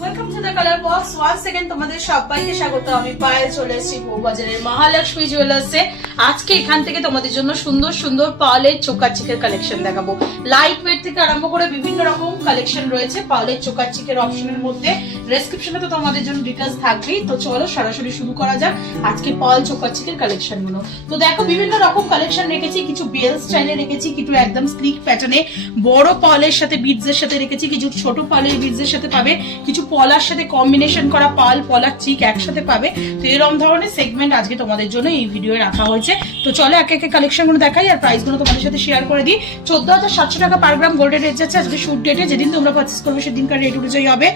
Welcome to the colour box once second তোমাদের সবাইকে স্বাগত। আমি পায়েল চলে এসেছি বউবাজারের মহালক্ষ্মী জুয়েলার্সে। আজকে এখান থেকে তোমাদের জন্য সুন্দর সুন্দর পার্লের চোকার চিকের কালেকশন দেখাবো। লাইট ওয়েট থেকে আরম্ভ করে বিভিন্ন রকম কালেকশন রয়েছে পার্লের চোকার চিকের অপশনের মধ্যে। ডেসক্রিপশনে তো তোমাদের জন্য ডিটেলস থাকবেই। তো চলো সরাসরি শুরু করা যাক আজকে পার্ল চোকার চিকের কালেকশন গুলো। তো দেখো বিভিন্ন রকম কালেকশন রেখেছি, কিছু বেল স্টাইলে রেখেছি, কিছু একদম স্লিক প্যাটার্নে বড় পার্লের সাথে বিডস এর সাথে রেখেছি, কিছু ছোট পার্লের বিডস এর সাথে পাবে, কিছু পলার সাথে কম্বিনেশন করা পাল পলার চিক একসাথে পাবে। তো এরকম ধরনের সেগমেন্ট আজকে তোমাদের জন্য এই ভিডিওয়ে রাখা হয়েছে। তো চলো একে একে কালেকশন গুলো দেখাই আর প্রাইস গুলো তোমাদের সাথে শেয়ার করে দিই। 14,700 টাকা পার গ্রাম গোল্ডের রেট যাচ্ছে আজকে শুট ডেটে। যেদিন তোমরা পারচেস করবে সেদিনকার রেট অনুযায়ী হবে।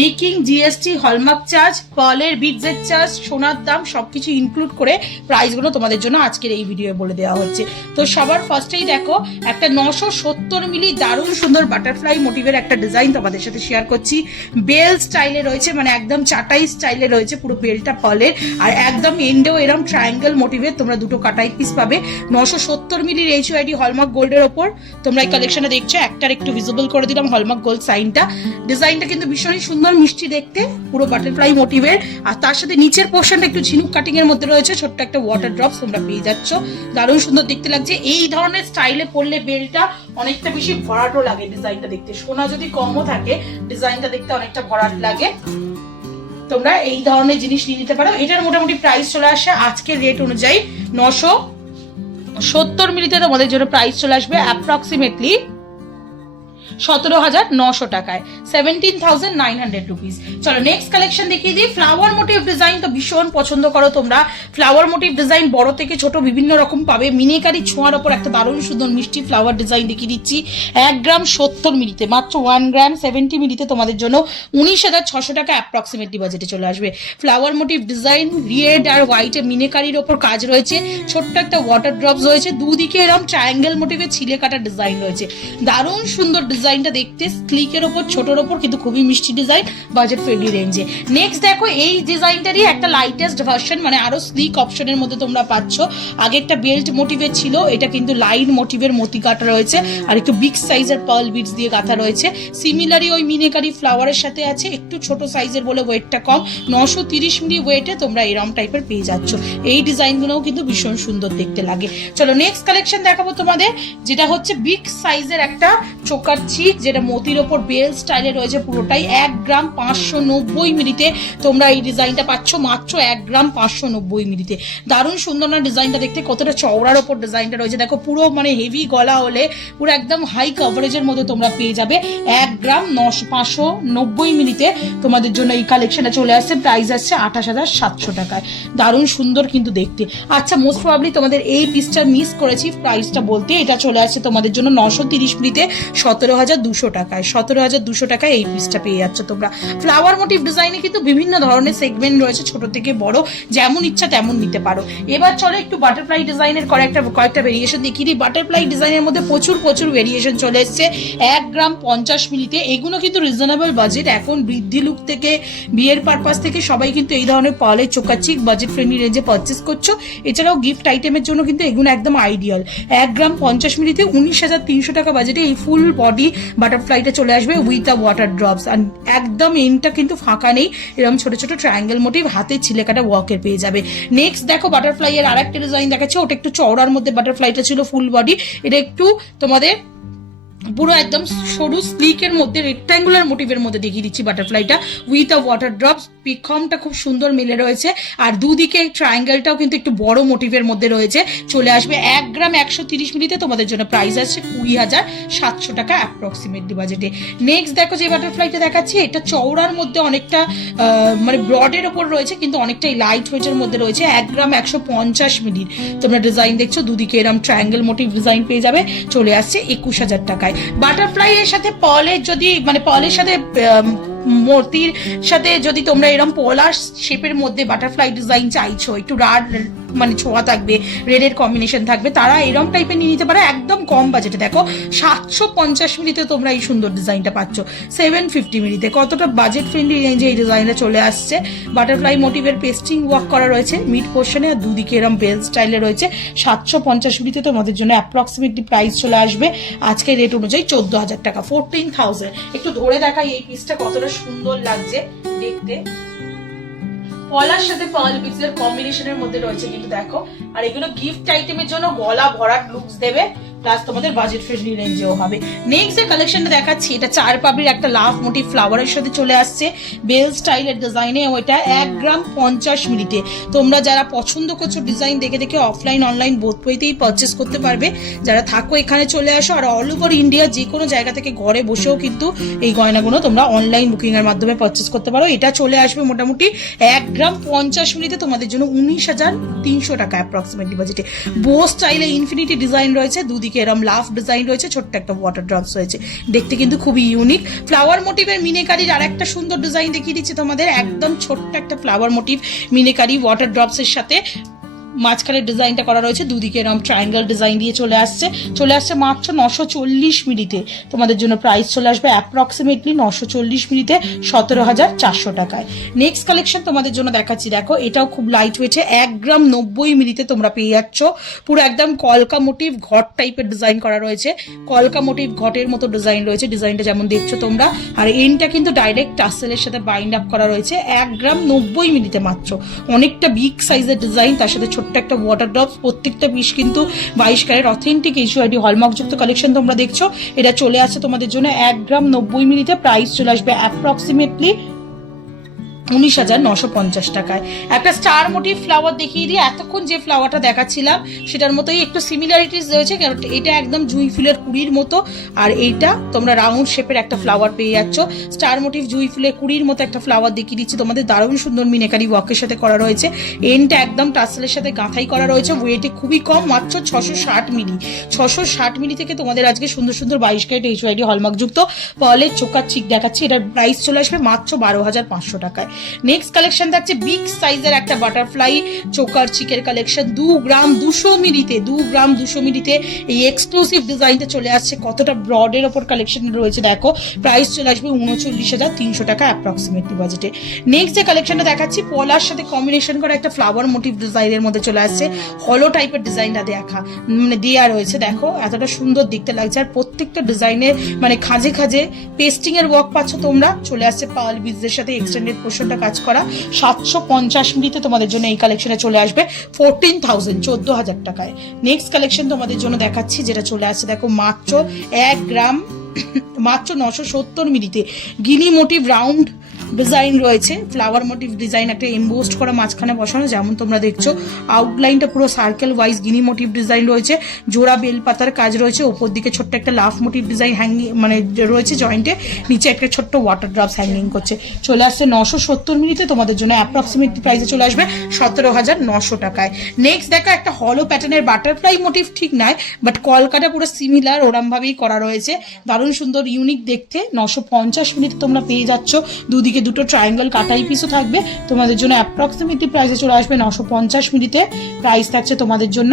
মেকিং, জিএসটি, হলমার্ক চার্জ, পার্লের বিডস এর চার্জ, সোনার দাম সবকিছু ইনক্লুড করে প্রাইস গুলো তোমাদের জন্য আজকের এই ভিডিওয়ে বলে দেওয়া হচ্ছে। তো সবার ফার্স্টেই দেখো একটা 970 মিলি দারুণ সুন্দর বাটারফ্লাই মোটিভের একটা ডিজাইন তোমাদের সাথে শেয়ার করছি। বেল স্টাইলে রয়েছে, মানে একদম চাটাই স্টাইলে রয়েছে পুরো বেলটা পার্লের, আর একদম এন্ডেও এরকম ট্রায়াঙ্গেল মোটিভের তোমরা দুটো কাটাই পিস পাবে। 970 মিলির এইচইডি হলমার্ক গোল্ডের ওপর তোমরা এই কালেকশনে দেখছো। একটার একটু ভিজিবল করে দিলাম হলমার্ক গোল্ড সাইনটা। ডিজাইনটা কিন্তু ভীষণই সুন্দর মিষ্টি দেখতে, পুরো বাটারফ্লাই মোটিভের, আর তার সাথে নিচের পোর্শনটা একটু ঝিনুক কাটিং এর মধ্যে রয়েছে। ছোট্ট একটা ওয়াটার ড্রপস তোমরা পেয়ে যাচ্ছ, দারুণ সুন্দর দেখতে লাগছে। এই ধরনের স্টাইলে পরলে বেলটা অনেকটা বেশি ভরাটও লাগে ডিজাইনটা দেখতে। সোনা যদি কমও থাকে ডিজাইনটা দেখতে অনেকটা ভরাট লাগে। তোমরা এই ধরনের জিনিস নিয়ে নিতে পারো। এটার মোটামুটি প্রাইস চলে আসে আজকের রেট অনুযায়ী 970 মিলিতে তোমাদের জন্য প্রাইস চলে আসবে অ্যাপ্রক্সিমেটলি 17,900 টাকায়, 17,900 রুপিস। চলো নেক্সট কালেকশন দেখিয়ে দিই। ফ্লাওয়ার মোটিভ ডিজাইন তো ভীষণ পছন্দ করো তোমরা। ফ্লাওয়ার মোটিভ ডিজাইন বড় থেকে ছোট বিভিন্ন রকম পাবে। মিনিকারি ছোঁয়ার ওপর একটা দারুণ সুন্দর মিষ্টি ফ্লাওয়ার ডিজাইন দেখিয়ে দিচ্ছি 1 গ্রাম 70 মিলিতে, মাত্র 1 গ্রাম 70 মিলিতে তোমাদের জন্য 19,600 টাকা অ্যাপ্রক্সিমেটলি বাজেটে চলে আসবে। ফ্লাওয়ার মোটিভ ডিজাইন রেড আর হোয়াইটে মিনিকারির ওপর কাজ রয়েছে, ছোট্ট একটা ওয়াটার ড্রপস রয়েছে, দুদিকে এরকম ট্রায়াঙ্গেল মোটিভে ছিলে কাটা ডিজাইন রয়েছে। দারুণ সুন্দর ডিজাইনটা দেখতে, স্লিকের ওপর ছোটর ওপর কিন্তু খুবই মিষ্টি ডিজাইন, বাজেট ফ্রেন্ডলি রেঞ্জে। নেক্সট দেখো এই ডিজাইনটারই একটা লাইটেস্ট ভার্সন, মানে আরো স্লিক অপশনের মধ্যে তোমরা পাচ্ছ। আগে একটা বেল্ট মোটিভের ছিল, এটা কিন্তু লাইন মোটিভের মতি কাটা রয়েছে আর একটু বিগ সাইজের পার্ল বিডস দিয়ে গাঁথা রয়েছে। সিমিলারই ওই মিনিকারি ফ্লাওয়ারের সাথে আছে, একটু ছোট সাইজের বলে ওয়েটটা কম। 930 মিলি ওয়েটে তোমরা এরম টাইপের পেয়ে যাচ্ছ। এই ডিজাইনগুলোও কিন্তু ভীষণ সুন্দর দেখতে লাগে। চলো নেক্সট কালেকশন দেখাবো তোমাদের, যেটা হচ্ছে বিগ সাইজের একটা চোকার চিক, যেটা মতির ওপর বেল স্টাইলে রয়েছে পুরোটাই। 1 গ্রাম 590 মিলিতে তোমরা এই ডিজাইনটা পাচ্ছ, মাত্র 1 গ্রাম 590 মিলিতে। দারুণ সুন্দর না ডিজাইনটা দেখতে, কতটা চওড়ার ওপর ডিজাইনটা রয়েছে দেখো। পুরো মানে হেভি গলা হলে পুরো একদম হাই কভারেজের মধ্যে তোমরা পেয়ে যাবে। 1 গ্রাম 590 মিলিতে তোমাদের জন্য এই কালেকশনটা চলে আসছে। প্রাইস আসছে 28,700 টাকায়, দারুণ সুন্দর কিন্তু দেখতে। আচ্ছা মোস্ট প্রবাবলি তোমাদের এই পিসটা মিস করেছি প্রাইসটা বলতে। এটা চলে আসছে তোমাদের জন্য 930 মিলিতে 17,200 টাকায়। 17,200 টাকায় এই পিসটা পেয়ে যাচ্ছ তোমরা। ফ্লাওয়ার মোটিভ ডিজাইনে কিন্তু বিভিন্ন ধরনের সেগমেন্ট রয়েছে, ছোট থেকে বড়, যেমন ইচ্ছা তেমন নিতে পারো। এবার চলো একটু বাটারফ্লাই ডিজাইনের কয়েকটা ভেরিয়েশন দেখিয়ে দিই। বাটারফ্লাই ডিজাইনের মধ্যে প্রচুর ভেরিয়েশন চলে এসছে 1 গ্রাম 50 মিলিতে। এগুলো কিন্তু রিজনেবল বাজেট। এখন বৃদ্ধি লুক থেকে বিয়ের পারপাস থেকে সবাই কিন্তু এই ধরনের পার্লের চোকার চিক বাজেট ফ্রেন্ডলি রেঞ্জে পারচেস করছো। এছাড়াও গিফট আইটেমের জন্য কিন্তু এগুলো একদম আইডিয়াল। 1 গ্রাম 50 মিলিতে 19,300 টাকা বাজেটে এই ফুল বডি বাটারফ্লাইটা চলে আসবে উইথ আ ওয়াটার ড্রপস। আর একদম এন্ডটা কিন্তু ফাঁকা নেই, এরকম ছোট ছোট ট্রায়াঙ্গেল মোটিভ হাতে ছিলে কাটা ওয়ার্কের পেয়ে যাবে। নেক্সট দেখো বাটারফ্লাই এর আরেকটা ডিজাইন দেখাচ্ছে, ওটা একটু চওড়ার মধ্যে বাটারফ্লাইটা ছিল ফুল বডি। এটা একটু তোমাদের পুরো একদম সরু স্লিকের মধ্যে রেক্ট্যাঙ্গুলার মোটিভের মধ্যে দেখিয়ে দিচ্ছি বাটারফ্লাইটা উইথ আ ওয়াটার ড্রপস। পিকমটা খুব সুন্দর মিলে রয়েছে, আর দুদিকে ট্রায়াঙ্গেলটাও কিন্তু একটু বড় মোটিভের মধ্যে রয়েছে। চলে আসবে 1 গ্রাম 130 মিলিতে তোমাদের জন্য প্রাইস আছে 20,700 টাকা অ্যাপ্রক্সিমেটলি বাজেটে। নেক্সট দেখো যে বাটারফ্লাইটা দেখাচ্ছি, এটা চওড়ার মধ্যে অনেকটা মানে ব্রডের ওপর রয়েছে, কিন্তু অনেকটাই লাইট ওয়েটের মধ্যে রয়েছে। 1 গ্রাম 150 মিলির তোমরা ডিজাইন দেখছো, দুদিকে এরকম ট্রায়াঙ্গেল মোটিভ ডিজাইন পেয়ে যাবে। চলে আসছে 21,000 টাকায়। বাটারফ্লাই এর সাথে পার্লের যদি মানে পার্লের সাথে মূর্তির সাথে যদি তোমরা এরকম পোলার শেপের মধ্যে বাটারফ্লাই ডিজাইন চাইছো, একটু মানে ছোঁয়া থাকবে, রেডের কম্বিনেশন থাকবে, তারা এরকম টাইপের নিয়ে নিতে পারে একদম কম বাজেটে। দেখো 750 মিলিতে তোমরা এই সুন্দর ডিজাইনটা পাচ্ছ 750 মিলিতে। কতটা বাজেট ফ্রেন্ডলি রেঞ্জে এই ডিজাইনটা চলে আসছে। বাটারফ্লাই মোটিভের পেস্টিং ওয়ার্ক করা রয়েছে মিড পোর্শনে, আর দুদিকে এরকম বেল স্টাইলে রয়েছে। 750 মিলিতে তোমাদের জন্য অ্যাপ্রক্সিমেটলি প্রাইস চলে আসবে আজকের রেট অনুযায়ী 14,000 টাকা, 14,000। একটু ধরে দেখাই এই পিসটা কতটা সুন্দর লাগছে দেখতে। পলার সাথে পার্ল বিটস এর কম্বিনেশনের মধ্যে রয়েছে কিন্তু দেখো, আর এগুলো গিফট আইটেমের জন্য গলা ভরাট লুকস দেবে, প্লাস তোমাদের বাজেট ফ্রেন্ডলি রেঞ্জেও হবে। নেক্সট যে কালেকশনটা দেখাচ্ছি এটা 4 পাপড়ির একটা লাভ মোটিভ ফ্লাওয়ারের সাথে চলে আসছে বেল স্টাইলের ডিজাইনে। ওইটা 1 গ্রাম 50 মিলিতে। তোমরা যারা পছন্দ করছো ডিজাইন দেখে দেখে অফলাইন অনলাইন বোথ ওয়েতেই পারচেস করতে পারবে। যারা থাকো এখানে চলে আসো, আর অল ওভার ইন্ডিয়া যে কোনো জায়গা থেকে ঘরে বসেও কিন্তু এই গয়নাগুলো তোমরা অনলাইন বুকিং এর মাধ্যমে পারচেস করতে পারো। এটা চলে আসবে মোটামুটি 1 গ্রাম 50 মিলিতে তোমাদের জন্য 19,300 টাকা অ্যাপ্রক্সিমেটলি বাজেটে। বো স্টাইলে ইনফিনিটি ডিজাইন রয়েছে, দুদিকে এরকম লাভ ডিজাইন রয়েছে, ছোট্ট একটা ওয়াটার ড্রপস রয়েছে, দেখতে কিন্তু খুবই ইউনিক। ফ্লাওয়ার মোটিভের মিনেকারির আর একটা সুন্দর ডিজাইন দেখিয়ে দিচ্ছি তোমাদের, একদম ছোট্ট একটা flower motive meenakari water drops এর সাথে মাঝখানের ডিজাইনটা করা রয়েছে, দুদিকে এরকম ট্রায়াঙ্গেল ডিজাইন দিয়ে চলে আসছে মাত্র 940 মিলিতে। তোমাদের জন্য প্রাইস চলে আসবে অ্যাপ্রক্সিমেটলি 940 মিলিতে 17,400 টাকায়। নেক্সট কালেকশন তোমাদের জন্য দেখাচ্ছি, দেখো এটাও খুব লাইট ওয়েটে 1 গ্রাম 90 মিলিতে তোমরা পেয়ে যাচ্ছ। পুরো একদম কলকা মোটিভ ঘট টাইপের ডিজাইন করা রয়েছে, কলকা মোটিভ ঘটের মতো ডিজাইন রয়েছে, ডিজাইনটা যেমন দেখছো তোমরা। আর এন্ডটা কিন্তু ডাইরেক্ট টাসেলের সাথে বাইন্ড আপ করা রয়েছে 1 গ্রাম 90 মিলিতে মাত্র। অনেকটা বিগ সাইজের ডিজাইন, তার সাথে ছোট্ট একটা ওয়াটার ড্রপস। প্রত্যেকটা পিস কিন্তু 22 ক্যারেট অথেন্টিক এইচইডি হলমার্ক যুক্ত কালেকশন তোমরা দেখছো। এটা চলে আসছে তোমাদের জন্য 1 গ্রাম 90 মিলিতে, প্রাইস চলে আসবে অ্যাপ্রক্সিমেটলি 19,950 টাকায়। একটা স্টার মোটিভ ফ্লাওয়ার দেখিয়ে দিই, এতক্ষণ যে ফ্লাওয়ারটা দেখাচ্ছিলাম সেটার মতোই একটু সিমিলারিটিস রয়েছে, কারণ এটা একদম জুঁই ফুলের কুড়ির মতো, আর এইটা তোমরা রাউন্ড শেপের একটা ফ্লাওয়ার পেয়ে যাচ্ছ। স্টার মোটিভ জুঁই ফুলের কুড়ির মতো একটা ফ্লাওয়ার দেখিয়ে দিচ্ছি তোমাদের, দারুণ সুন্দর মিনেকারি ওয়ার্কের সাথে করা রয়েছে। এন্ডটা একদম টাসেলের সাথে গাঁথাই করা রয়েছে, ওয়েটে খুবই কম, মাত্র 660 মিলি। 660 মিলি থেকে তোমাদের আজকে সুন্দর সুন্দর 22 ক্যারেট এইচইডি হলমার্ক যুক্ত পার্লের চোকার চিক দেখাচ্ছি। এটার প্রাইস চলে আসবে মাত্র 12,500 টাকায়। নেক্সট কালেকশন থাকছে বিগ সাইজের একটা বাটারফ্লাই চোকার চিকের কালেকশন 2 গ্রাম 200 মিলিতে এই এক্সক্লুসিভ ডিজাইনটা চলে আসছে। কতটা ব্রডের ওপর কালেকশন রয়েছে দেখো, প্রাইস চলে আসবে 39,300 টাকা অ্যাপ্রক্সিমেটলি বাজেটে। নেক্সট যে কালেকশনটা দেখাচ্ছি পলার সাথে কম্বিনেশন করা একটা ফ্লাওয়ার মোটিভ ডিজাইনের মধ্যে চলে আসছে, হলো টাইপের ডিজাইনটা দেয়া রয়েছে। দেখো এতটা সুন্দর দেখতে লাগছে, আর প্রত্যেকটা ডিজাইনের মানে খাঁজে খাঁজে পেস্টিং এর ওয়ার্ক পাচ্ছ তোমরা। চলে আসছে পার্ল বিটসের সাথে এক্সটেন্ডেড পোর্শনটা কাজ করা। 750 মিলিতে তোমাদের জন্য এই কালেকশনে চলে আসবে 14,000 টাকায়। নেক্সট কালেকশন তোমাদের জন্য দেখাচ্ছি, যেটা চলে আসছে দেখো মাত্র 1 গ্রাম মাত্র 970 মিলিতে। গিনি মোটিভ রাউন্ড ডিজাইন রয়েছে, ফ্লাওয়ার মোটিভ ডিজাইন একটা এমবোস্ট করা মাঝখানে বসানো, যেমন তোমরা দেখছো। আউটলাইনটা পুরো সার্কেল ওয়াইজ গিনি মোটিভ ডিজাইন রয়েছে, জোড়া বেলপাতার কাজ রয়েছে, ওপর দিকে ছোট্ট একটা লাভ মোটিভ ডিজাইন হ্যাঙ্গিং মানে রয়েছে জয়েন্টে, নিচে একটা ছোট্ট ওয়াটার ড্রপস হ্যাঙ্গিং করছে। চলে আসছে 970 মিনিটে, তোমাদের জন্য অ্যাপ্রক্সিমেটলি প্রাইসে চলে আসবে 17,900 টাকায়। নেক্সট দেখো একটা হলো প্যাটার্নের বাটারফ্লাই মোটিভ ঠিক নয়, বাট কলকাটা পুরো সিমিলার ওরম ভাবেই করা রয়েছে, দারুণ সুন্দর ইউনিক দেখতে। 950 মিনিটে তোমরা পেয়ে যাচ্ছ, দুদিকে দুটো ট্রায়াঙ্গেল কাটাই পিসও থাকবে। তোমাদের জন্য অ্যাপ্রক্সিমেটলি প্রাইসে চলে আসবে 950 মিনিটে, প্রাইস থাকছে তোমাদের জন্য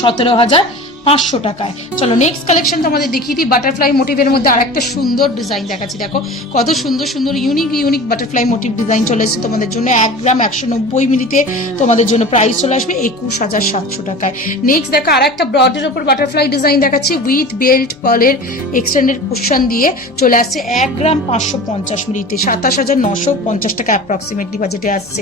17,500 টাকায়। চলো নেক্সট কালেকশন তোমাদের দেখিয়ে দিই, বাটারফ্লাই মোটিভের মধ্যে আরেকটা সুন্দর ডিজাইন দেখাচ্ছি। দেখো কত সুন্দর সুন্দর ইউনিক বাটারফ্লাই মোটিভ ডিজাইন চলে এসেছে তোমাদের জন্য। 1 গ্রাম 190 মিলিতে তোমাদের জন্য প্রাইস চলে আসবে 21,700 টাকায়। নেক্সট দেখো আর একটা ব্রডের ওপর বাটারফ্লাই ডিজাইন দেখাচ্ছি, উইথ বেল্ট পার্লের এক্সটেন্ডেড পোর্শন দিয়ে চলে আসছে 1 গ্রাম 550 মিলিতে, 27,950 টাকা অ্যাপ্রক্সিমেটলি বাজেটে আসছে।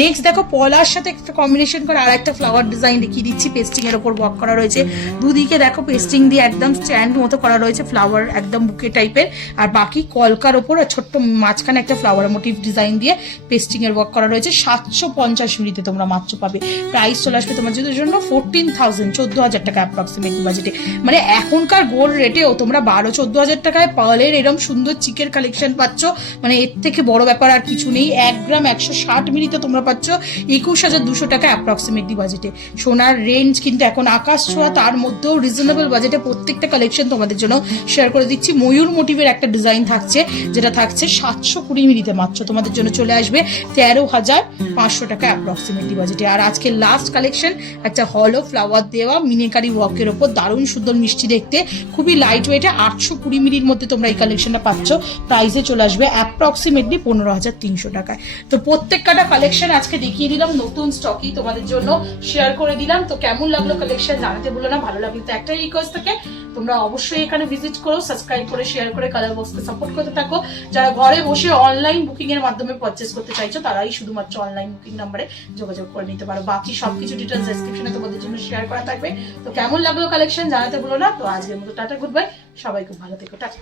নেক্সট দেখো পলার সাথে একটা কম্বিনেশন করে আর একটা ফ্লাওয়ার ডিজাইন দেখিয়ে দিচ্ছি, পেস্টিং এর ওপর ওয়ার্ক করা রয়েছে, দুদিকে দেখো পেস্টিং দিয়ে একদম স্ট্যান্ড মতো করা রয়েছে, ফ্লাওয়ার একদম বুকে টাইপের, আর বাকি কলকার ওপর ছোট্ট মাঝখানে একটা ফ্লাওয়ার মোটিভ ডিজাইন দিয়ে পেস্টিং এর ওয়ার্ক করা রয়েছে। 750 মিলিতে তোমরা মাত্র পাবে, প্রাইস চলে আসবে তোমাদের জন্য 14,000 টাকা অ্যাপ্রক্সিমেটলি বাজেটে। মানে এখনকার গোল্ড রেটেও তোমরা 12-14,000 টাকায় পার্লের এরকম সুন্দর চিকের কালেকশন পাচ্ছ, মানে এর থেকে বড় ব্যাপার আর কিছু নেই। 1 গ্রাম 160 মিলিতে তোমরা পাচ্ছ 21,200 টাকা অ্যাপ্রক্সিমেটলি বাজেটে। সোনার রেঞ্জ কিন্তু এখন আকাশ ছোঁয়া, তার মধ্যে মধ্যেও রিজনেবল বাজেটে প্রত্যেকটা কালেকশন তোমাদের জন্য শেয়ার করে দিচ্ছি। ময়ূর মোটিভের একটা ডিজাইন থাকছে, যেটা থাকছে 720 মিলিতে মাত্র তোমাদের জন্য চলে আসবে 13,500 টাকা অ্যাপ্রক্সিমেটলি বাজেটে। আর আজকে লাস্ট কালেকশন একটা হলো ফ্লাওয়ার দেওয়া মিনিকারি ওয়ার্কের ওপর, দারুণ সুন্দর মিষ্টি দেখতে, খুবই লাইট ওয়েটে 820 মিলির মধ্যে তোমরা এই কালেকশনটা পাচ্ছ। প্রাইসে চলে আসবে অ্যাপ্রক্সিমেটলি 15,300 টাকায়। তো প্রত্যেকটা কালেকশন আজকে দেখিয়ে দিলাম, নতুন স্টকই তোমাদের জন্য শেয়ার করে দিলাম। তো কেমন লাগলো কালেকশন জানাতে বলো না, ভালো লাগলে তো একটাই রিকোয়েস্ট থাকে, তোমরা অবশ্যই এখানে ভিজিট করো, সাবস্ক্রাইব করে শেয়ার করে কালার বক্সকে সাপোর্ট করতে থাকো। যারা ঘরে বসে অনলাইন বুকিং এর মাধ্যমে পারচেস করতে চাইছো তারাই শুধুমাত্র অনলাইন বুকিং নাম্বারে যোগাযোগ করে নিতে পারো। বাকি সবকিছু ডিটেলস ডেসক্রিপশনে তোমাদের জন্য শেয়ার করা থাকবে। তো কেমন লাগলো কালেকশন জানাতে বলো না। তো আজকের মতো টাটা, গুড বাই, সবাই খুব ভালো থেকো, টাটা।